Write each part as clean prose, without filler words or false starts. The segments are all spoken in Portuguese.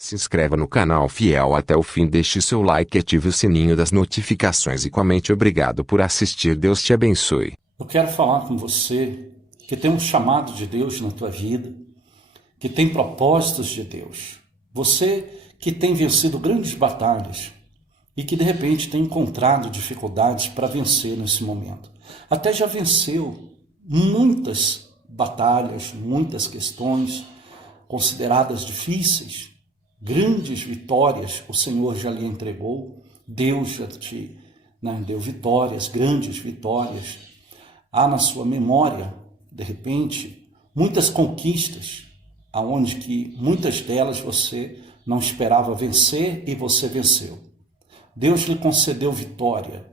Se inscreva no canal Fiel até o fim, deixe seu like e ative o sininho das notificações e comente. Obrigado por assistir. Deus te abençoe. Eu quero falar com você que tem um chamado de Deus na tua vida, que tem propósitos de Deus. Você que tem vencido grandes batalhas e que de repente tem encontrado dificuldades para vencer nesse momento. Até já venceu muitas batalhas, muitas questões consideradas difíceis, grandes vitórias o Senhor já lhe entregou, Deus já te deu vitórias, grandes vitórias. Há na sua memória, de repente, muitas conquistas, aonde que muitas delas você não esperava vencer e você venceu. Deus lhe concedeu vitória.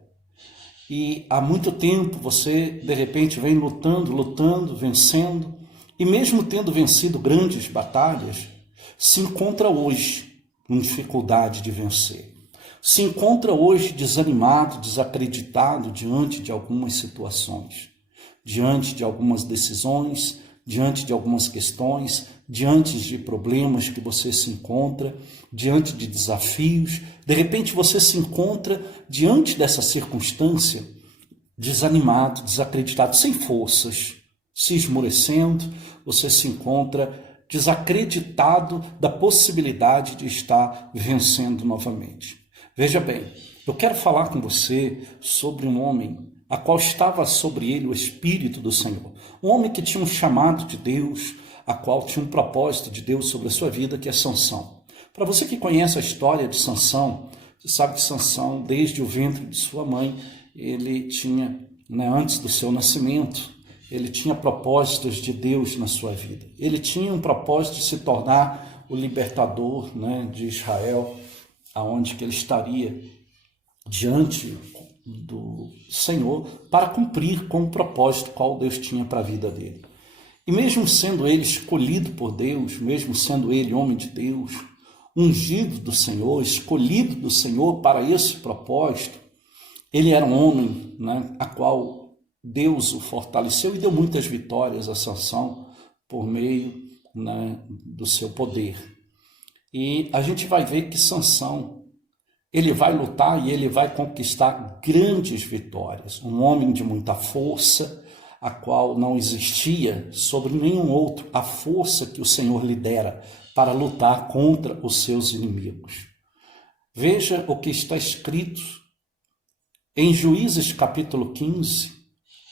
E há muito tempo você, de repente, vem lutando, vencendo, e mesmo tendo vencido grandes batalhas, se encontra hoje com dificuldade de vencer. Se encontra hoje desanimado, desacreditado diante de algumas situações, diante de algumas decisões, diante de algumas questões, diante de problemas que você se encontra, diante de desafios. De repente você se encontra diante dessa circunstância desanimado, desacreditado, sem forças, se esmorecendo. Você se encontra desacreditado da possibilidade de estar vencendo novamente. Veja bem, eu quero falar com você sobre um homem a qual estava sobre ele o Espírito do Senhor. Um homem que tinha um chamado de Deus, a qual tinha um propósito de Deus sobre a sua vida, que é Sansão. Para você que conhece a história de Sansão, você sabe que Sansão, desde o ventre de sua mãe, ele tinha, antes do seu nascimento, ele tinha propósitos de Deus na sua vida. Ele tinha um propósito de se tornar o libertador de Israel, aonde que ele estaria diante do Senhor para cumprir com o propósito qual Deus tinha para a vida dele. E mesmo sendo ele escolhido por Deus, mesmo sendo ele homem de Deus, ungido do Senhor, escolhido do Senhor para esse propósito, ele era um homem a qual Deus o fortaleceu e deu muitas vitórias a Sansão por meio do seu poder. E a gente vai ver que Sansão, ele vai lutar e ele vai conquistar grandes vitórias. Um homem de muita força, a qual não existia sobre nenhum outro a força que o Senhor lhe dera para lutar contra os seus inimigos. Veja o que está escrito em Juízes capítulo 15,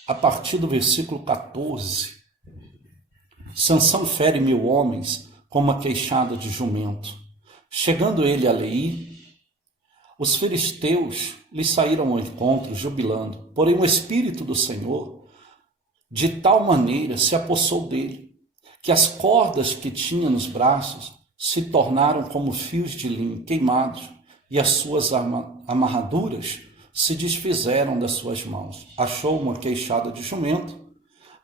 a partir do versículo 14. Sansão fere 1000 homens com uma queixada de jumento. Chegando ele a Leí, os filisteus lhe saíram ao encontro, jubilando. Porém, o Espírito do Senhor, de tal maneira, se apossou dele, que as cordas que tinha nos braços se tornaram como fios de linho queimados, e as suas amarraduras se desfizeram das suas mãos. Achou uma queixada de jumento,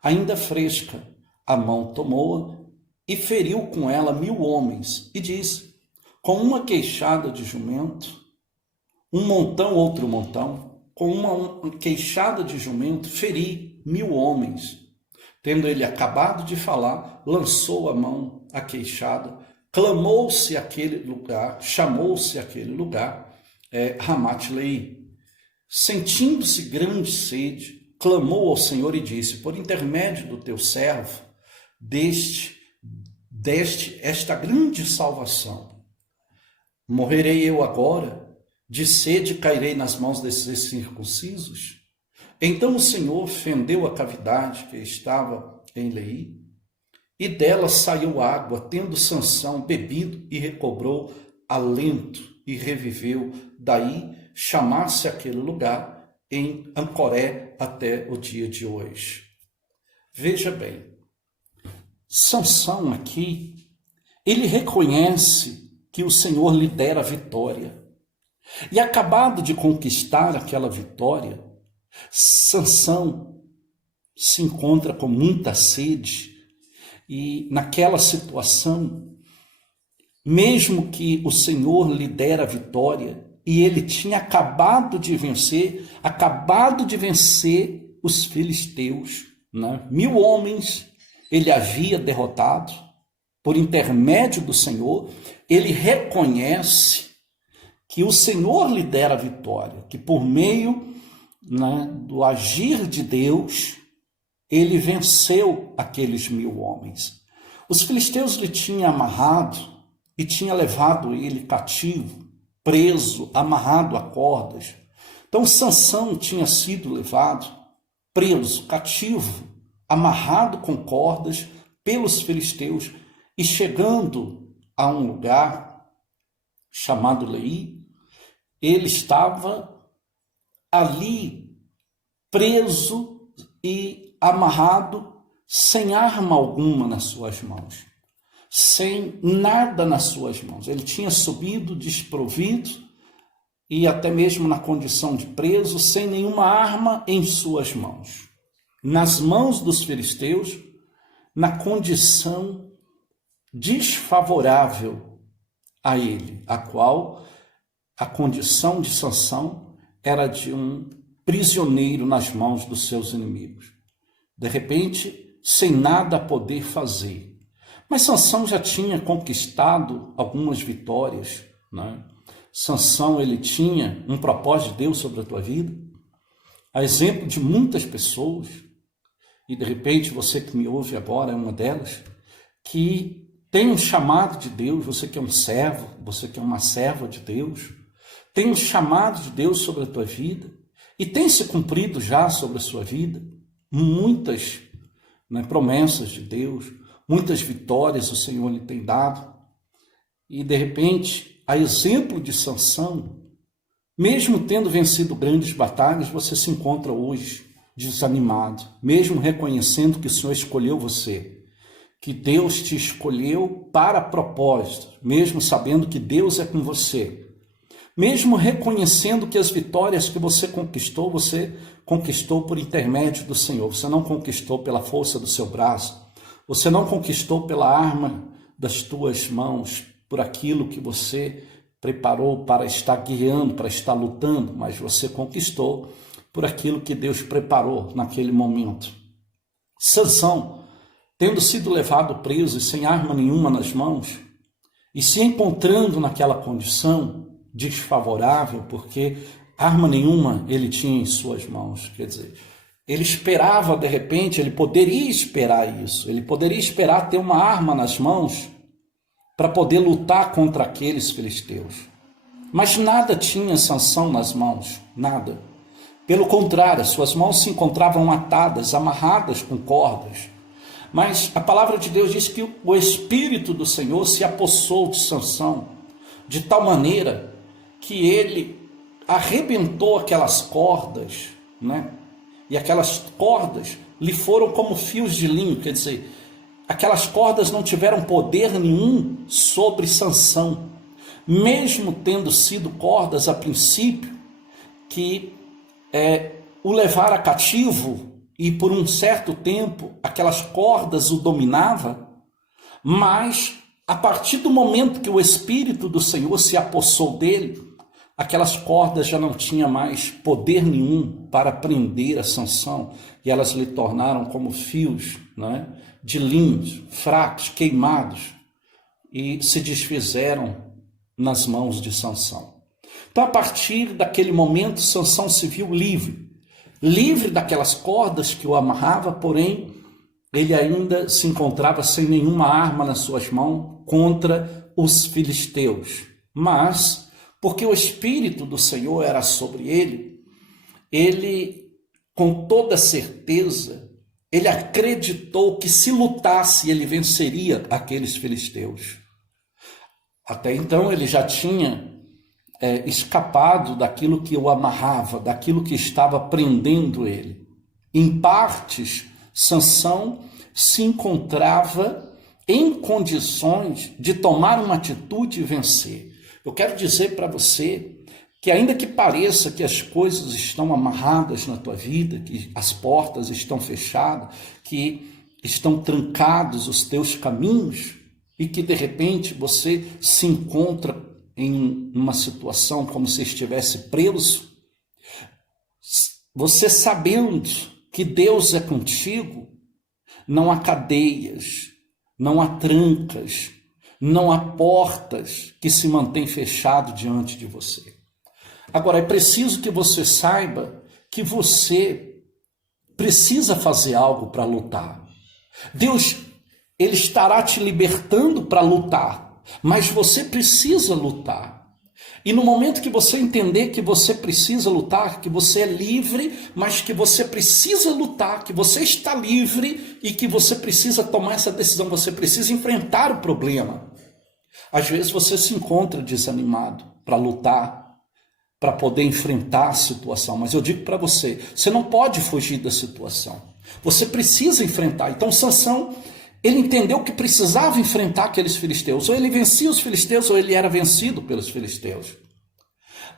ainda fresca. A mão tomou-a e feriu com ela 1000 homens, e disse: com uma queixada de jumento, um montão, outro montão, com uma queixada de jumento, feri 1000 homens. Tendo ele acabado de falar, lançou a mão à queixada, clamou-se aquele lugar, chamou-se aquele lugar, Ramat-Leí. Sentindo-se grande sede, clamou ao Senhor e disse: por intermédio do teu servo, deste esta grande salvação. Morrerei eu agora? De sede cairei nas mãos desses circuncisos? Então o Senhor fendeu a cavidade que estava em Leí, e dela saiu água, tendo Sansão bebido e recobrou alento e reviveu. Daí chamasse aquele lugar em Ancoré até o dia de hoje. Veja bem, Sansão aqui, ele reconhece que o Senhor lhe dera a vitória. E acabado de conquistar aquela vitória, Sansão se encontra com muita sede e naquela situação, mesmo que o Senhor lhe dera a vitória e ele tinha acabado de vencer os filisteus, 1000 homens ele havia derrotado, por intermédio do Senhor, ele reconhece que o Senhor lhe dera a vitória, que por meio, né, do agir de Deus, ele venceu aqueles 1000 homens. Os filisteus lhe tinham amarrado e tinham levado ele cativo, preso, amarrado a cordas. Então Sansão tinha sido levado, preso, cativo, amarrado com cordas pelos filisteus, e chegando a um lugar chamado Leí, ele estava ali preso e amarrado, sem arma alguma nas suas mãos, sem nada nas suas mãos. Ele tinha subido desprovido e até mesmo na condição de preso, sem nenhuma arma em suas mãos. Nas mãos dos filisteus, na condição desfavorável a ele, a qual a condição de Sansão era de um prisioneiro nas mãos dos seus inimigos. De repente, sem nada a poder fazer. Mas Sansão já tinha conquistado algumas vitórias, né? Sansão, ele tinha um propósito de Deus sobre a tua vida, a exemplo de muitas pessoas, e de repente você que me ouve agora é uma delas, que tem um chamado de Deus, você que é um servo, você que é uma serva de Deus, tem um chamado de Deus sobre a tua vida, e tem se cumprido já sobre a sua vida, muitas, né, promessas de Deus, muitas vitórias o Senhor lhe tem dado, e de repente, a exemplo de Sansão, mesmo tendo vencido grandes batalhas, você se encontra hoje desanimado, mesmo reconhecendo que o Senhor escolheu você, que Deus te escolheu para propósito, mesmo sabendo que Deus é com você, mesmo reconhecendo que as vitórias que você conquistou por intermédio do Senhor, você não conquistou pela força do seu braço, você não conquistou pela arma das tuas mãos, por aquilo que você preparou para estar guiando, para estar lutando, mas você conquistou por aquilo que Deus preparou naquele momento. Sansão, tendo sido levado preso e sem arma nenhuma nas mãos, e se encontrando naquela condição desfavorável, porque arma nenhuma ele tinha em suas mãos, quer dizer, ele esperava, de repente, ele poderia esperar isso, ele poderia esperar ter uma arma nas mãos para poder lutar contra aqueles filisteus. Mas nada tinha Sansão nas mãos, nada. Pelo contrário, suas mãos se encontravam atadas, amarradas com cordas. Mas a palavra de Deus diz que o Espírito do Senhor se apossou de Sansão, de tal maneira que ele arrebentou aquelas cordas, né? E aquelas cordas lhe foram como fios de linho, quer dizer, aquelas cordas não tiveram poder nenhum sobre Sansão, mesmo tendo sido cordas a princípio que o levaram cativo e por um certo tempo aquelas cordas o dominavam, mas a partir do momento que o Espírito do Senhor se apossou dele, aquelas cordas já não tinham mais poder nenhum para prender a Sansão, e elas lhe tornaram como fios, né, de linhos, fracos, queimados, e se desfizeram nas mãos de Sansão. Então, a partir daquele momento, Sansão se viu livre daquelas cordas que o amarrava, porém, ele ainda se encontrava sem nenhuma arma nas suas mãos contra os filisteus. Mas, porque o Espírito do Senhor era sobre ele, com toda certeza, ele acreditou que se lutasse, ele venceria aqueles filisteus. Até então, ele já tinha escapado daquilo que o amarrava, daquilo que estava prendendo ele. Em partes, Sansão se encontrava em condições de tomar uma atitude e vencer. Eu quero dizer para você que, ainda que pareça que as coisas estão amarradas na tua vida, que as portas estão fechadas, que estão trancados os teus caminhos, e que de repente você se encontra em uma situação como se estivesse preso, você sabendo que Deus é contigo, não há cadeias, não há trancas, não há portas que se mantêm fechado diante de você. Agora, é preciso que você saiba que você precisa fazer algo para lutar. Deus, Ele estará te libertando para lutar, mas você precisa lutar. E no momento que você entender que você precisa lutar, que você é livre, mas que você precisa lutar, que você está livre e que você precisa tomar essa decisão, você precisa enfrentar o problema. Às vezes você se encontra desanimado para lutar, para poder enfrentar a situação, mas eu digo para você, você não pode fugir da situação. Você precisa enfrentar. Então Sansão, ele entendeu que precisava enfrentar aqueles filisteus. Ou ele vencia os filisteus, ou ele era vencido pelos filisteus.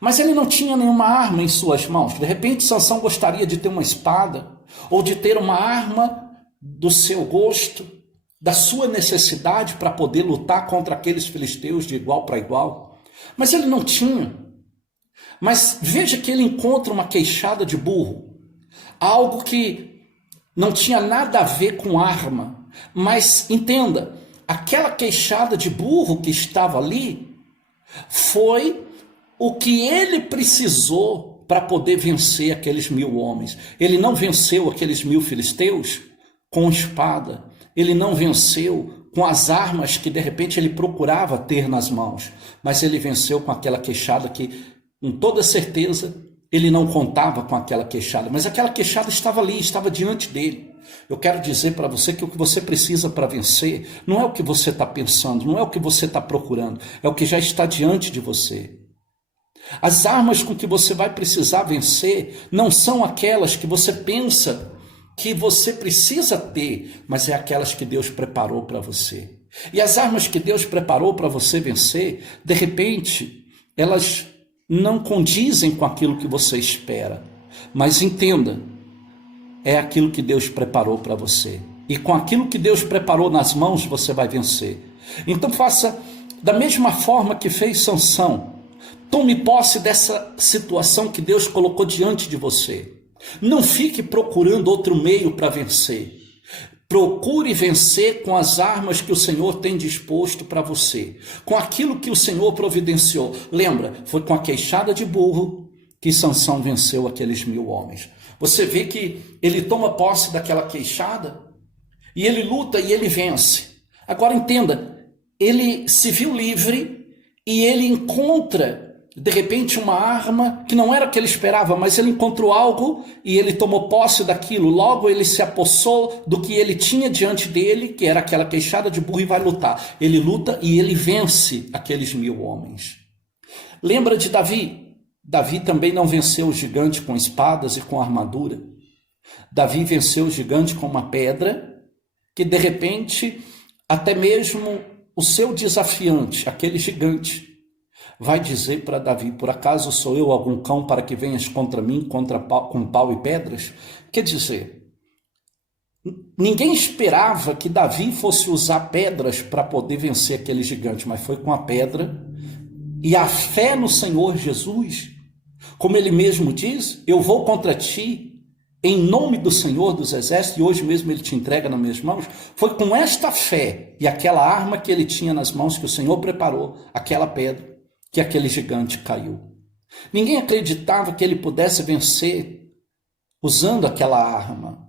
Mas ele não tinha nenhuma arma em suas mãos. De repente, Sansão gostaria de ter uma espada, ou de ter uma arma do seu gosto, da sua necessidade para poder lutar contra aqueles filisteus de igual para igual. Mas ele não tinha. Mas veja que ele encontra uma queixada de burro. Algo que não tinha nada a ver com arma. Mas entenda, aquela queixada de burro que estava ali foi o que ele precisou para poder vencer aqueles 1000 homens. Ele não venceu aqueles 1000 filisteus com espada. Ele não venceu com as armas que de repente ele procurava ter nas mãos. Mas ele venceu com aquela queixada que, com toda certeza, ele não contava com aquela queixada. Mas aquela queixada estava ali, estava diante dele. Eu quero dizer para você que o que você precisa para vencer não é o que você está pensando, não é o que você está procurando, é o que já está diante de você. As armas com que você vai precisar vencer não são aquelas que você pensa que você precisa ter, mas é aquelas que Deus preparou para você. E as armas que Deus preparou para você vencer, de repente, elas não condizem com aquilo que você espera. Mas entenda, é aquilo que Deus preparou para você. E com aquilo que Deus preparou nas mãos, você vai vencer. Então faça da mesma forma que fez Sansão. Tome posse dessa situação que Deus colocou diante de você. Não fique procurando outro meio para vencer. Procure vencer com as armas que o Senhor tem disposto para você. Com aquilo que o Senhor providenciou. Lembra, foi com a queixada de burro que Sansão venceu aqueles 1000 homens. Você vê que ele toma posse daquela queixada e ele luta e ele vence. Agora entenda, ele se viu livre e ele encontra, de repente, uma arma que não era o que ele esperava, mas ele encontrou algo e ele tomou posse daquilo. Logo ele se apossou do que ele tinha diante dele, que era aquela queixada de burro, e vai lutar. Ele luta e ele vence aqueles 1000 homens. Lembra de Davi? Davi também não venceu o gigante com espadas e com armadura. Davi venceu o gigante com uma pedra, que de repente, até mesmo o seu desafiante, aquele gigante, vai dizer para Davi: por acaso sou eu algum cão para que venhas contra mim com pau e pedras? Quer dizer, ninguém esperava que Davi fosse usar pedras para poder vencer aquele gigante, mas foi com a pedra e a fé no Senhor Jesus. Como ele mesmo diz, eu vou contra ti em nome do Senhor dos Exércitos, e hoje mesmo ele te entrega nas minhas mãos. Foi com esta fé e aquela arma que ele tinha nas mãos que o Senhor preparou, aquela pedra, que aquele gigante caiu. Ninguém acreditava que ele pudesse vencer usando aquela arma.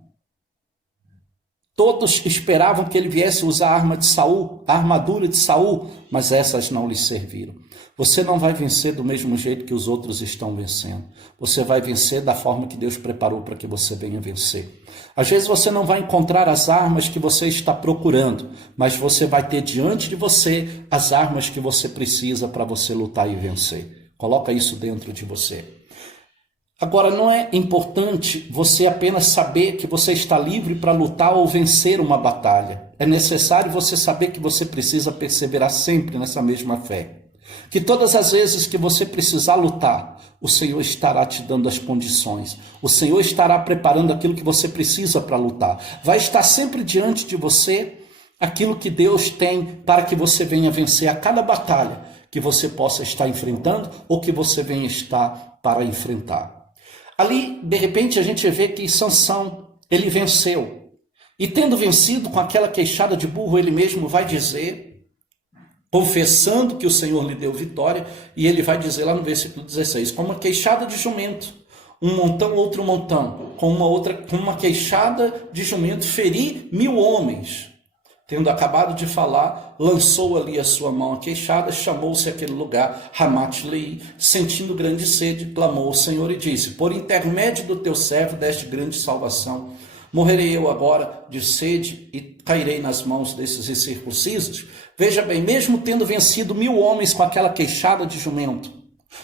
Todos esperavam que ele viesse usar a arma de Saul, a armadura de Saul, mas essas não lhe serviram. Você não vai vencer do mesmo jeito que os outros estão vencendo. Você vai vencer da forma que Deus preparou para que você venha vencer. Às vezes você não vai encontrar as armas que você está procurando, mas você vai ter diante de você as armas que você precisa para você lutar e vencer. Coloca isso dentro de você. Agora, não é importante você apenas saber que você está livre para lutar ou vencer uma batalha. É necessário você saber que você precisa perseverar sempre nessa mesma fé. Que todas as vezes que você precisar lutar, o Senhor estará te dando as condições. O Senhor estará preparando aquilo que você precisa para lutar. Vai estar sempre diante de você aquilo que Deus tem para que você venha vencer a cada batalha que você possa estar enfrentando ou que você venha estar para enfrentar. Ali, de repente, a gente vê que Sansão, ele venceu. E tendo vencido com aquela queixada de burro, ele mesmo vai dizer, confessando que o Senhor lhe deu vitória, e ele vai dizer lá no versículo 16, com uma queixada de jumento, um montão, outro montão, com uma queixada de jumento, feri 1000 homens. Tendo acabado de falar, lançou ali a sua mão a queixada, chamou-se aquele lugar Ramat-Leí, sentindo grande sede, clamou ao Senhor e disse, por intermédio do teu servo deste grande salvação, morrerei eu agora de sede e cairei nas mãos desses incircuncisos? Veja bem, mesmo tendo vencido 1000 homens com aquela queixada de jumento,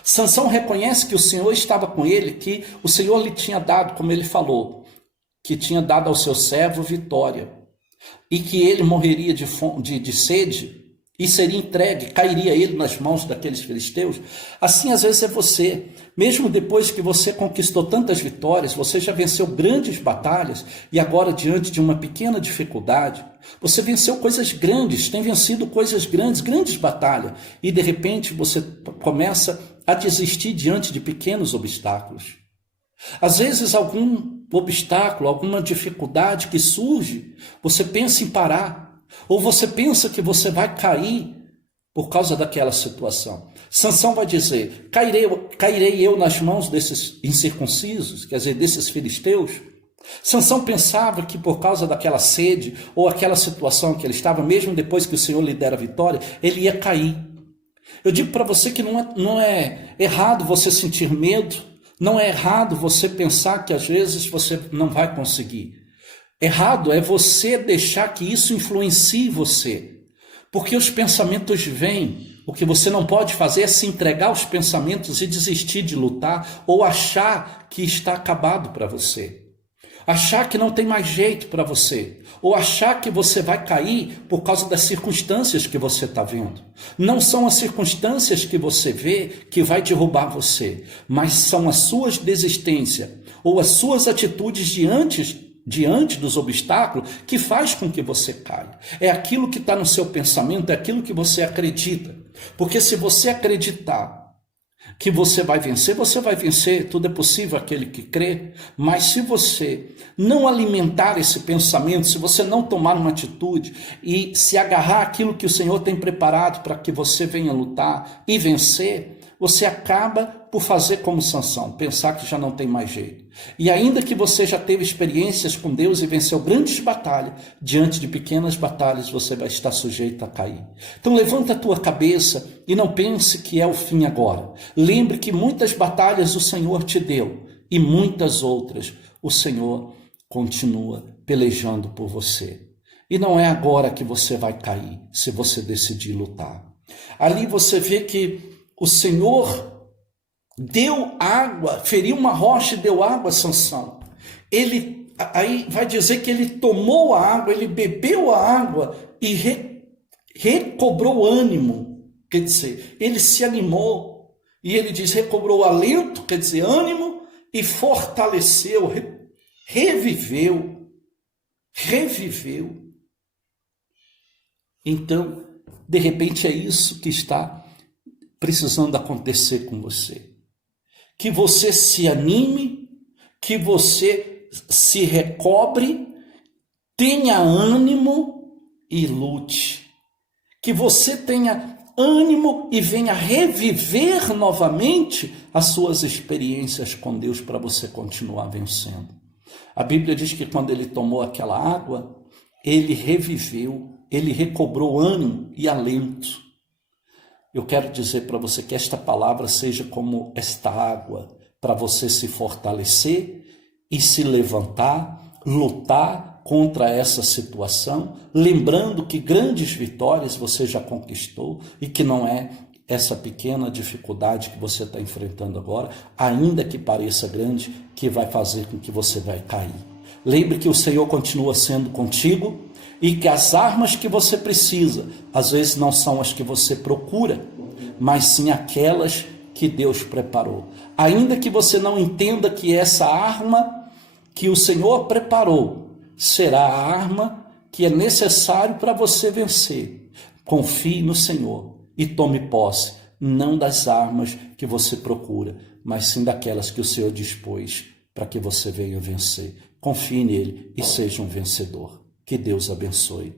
Sansão reconhece que o Senhor estava com ele, que o Senhor lhe tinha dado, como ele falou, que tinha dado ao seu servo vitória, e que ele morreria de sede e seria entregue, cairia ele nas mãos daqueles filisteus. Assim às vezes é você, mesmo depois que você conquistou tantas vitórias, você já venceu grandes batalhas e agora diante de uma pequena dificuldade, você venceu coisas grandes, tem vencido coisas grandes, grandes batalhas, e de repente você começa a desistir diante de pequenos obstáculos. Às vezes algum obstáculo, alguma dificuldade que surge, você pensa em parar, ou você pensa que você vai cair por causa daquela situação. Sansão vai dizer, cairei eu nas mãos desses incircuncisos, quer dizer, desses filisteus? Sansão pensava que por causa daquela sede, ou aquela situação que ele estava, mesmo depois que o Senhor lhe dera a vitória, ele ia cair. Eu digo para você que não é errado você sentir medo, não é errado você pensar que às vezes você não vai conseguir. Errado é você deixar que isso influencie você. Porque os pensamentos vêm. O que você não pode fazer é se entregar aos pensamentos e desistir de lutar ou achar que está acabado para você. Achar que não tem mais jeito para você. Ou achar que você vai cair por causa das circunstâncias que você está vendo. Não são as circunstâncias que você vê que vai derrubar você, mas são as suas desistências ou as suas atitudes diante dos obstáculos que faz com que você caia. É aquilo que está no seu pensamento, é aquilo que você acredita. Porque se você acreditar que você vai vencer, tudo é possível aquele que crê, mas se você não alimentar esse pensamento, se você não tomar uma atitude e se agarrar àquilo que o Senhor tem preparado para que você venha lutar e vencer, você acaba por fazer como Sansão, pensar que já não tem mais jeito. E ainda que você já teve experiências com Deus e venceu grandes batalhas, diante de pequenas batalhas você vai estar sujeito a cair. Então levanta a tua cabeça e não pense que é o fim agora. Lembre que muitas batalhas o Senhor te deu e muitas outras o Senhor continua pelejando por você. E não é agora que você vai cair, se você decidir lutar. Ali você vê que o Senhor deu água, feriu uma rocha e deu água a Sansão. Aí vai dizer que ele tomou a água, ele bebeu a água e recobrou ânimo. Quer dizer, ele se animou. E ele diz, recobrou alento, quer dizer, ânimo, e fortaleceu, reviveu. Então, de repente é isso que está precisando acontecer com você. Que você se anime, que você se recobre, tenha ânimo e lute. Que você tenha ânimo e venha reviver novamente as suas experiências com Deus para você continuar vencendo. A Bíblia diz que quando ele tomou aquela água, ele reviveu, ele recobrou ânimo e alento. Eu quero dizer para você que esta palavra seja como esta água, para você se fortalecer e se levantar, lutar contra essa situação, lembrando que grandes vitórias você já conquistou e que não é essa pequena dificuldade que você está enfrentando agora, ainda que pareça grande, que vai fazer com que você vai cair. Lembre que o Senhor continua sendo contigo, e que as armas que você precisa, às vezes não são as que você procura, mas sim aquelas que Deus preparou. Ainda que você não entenda que essa arma que o Senhor preparou será a arma que é necessário para você vencer, confie no Senhor e tome posse, não das armas que você procura, mas sim daquelas que o Senhor dispôs para que você venha vencer. Confie nele e seja um vencedor. Que Deus abençoe.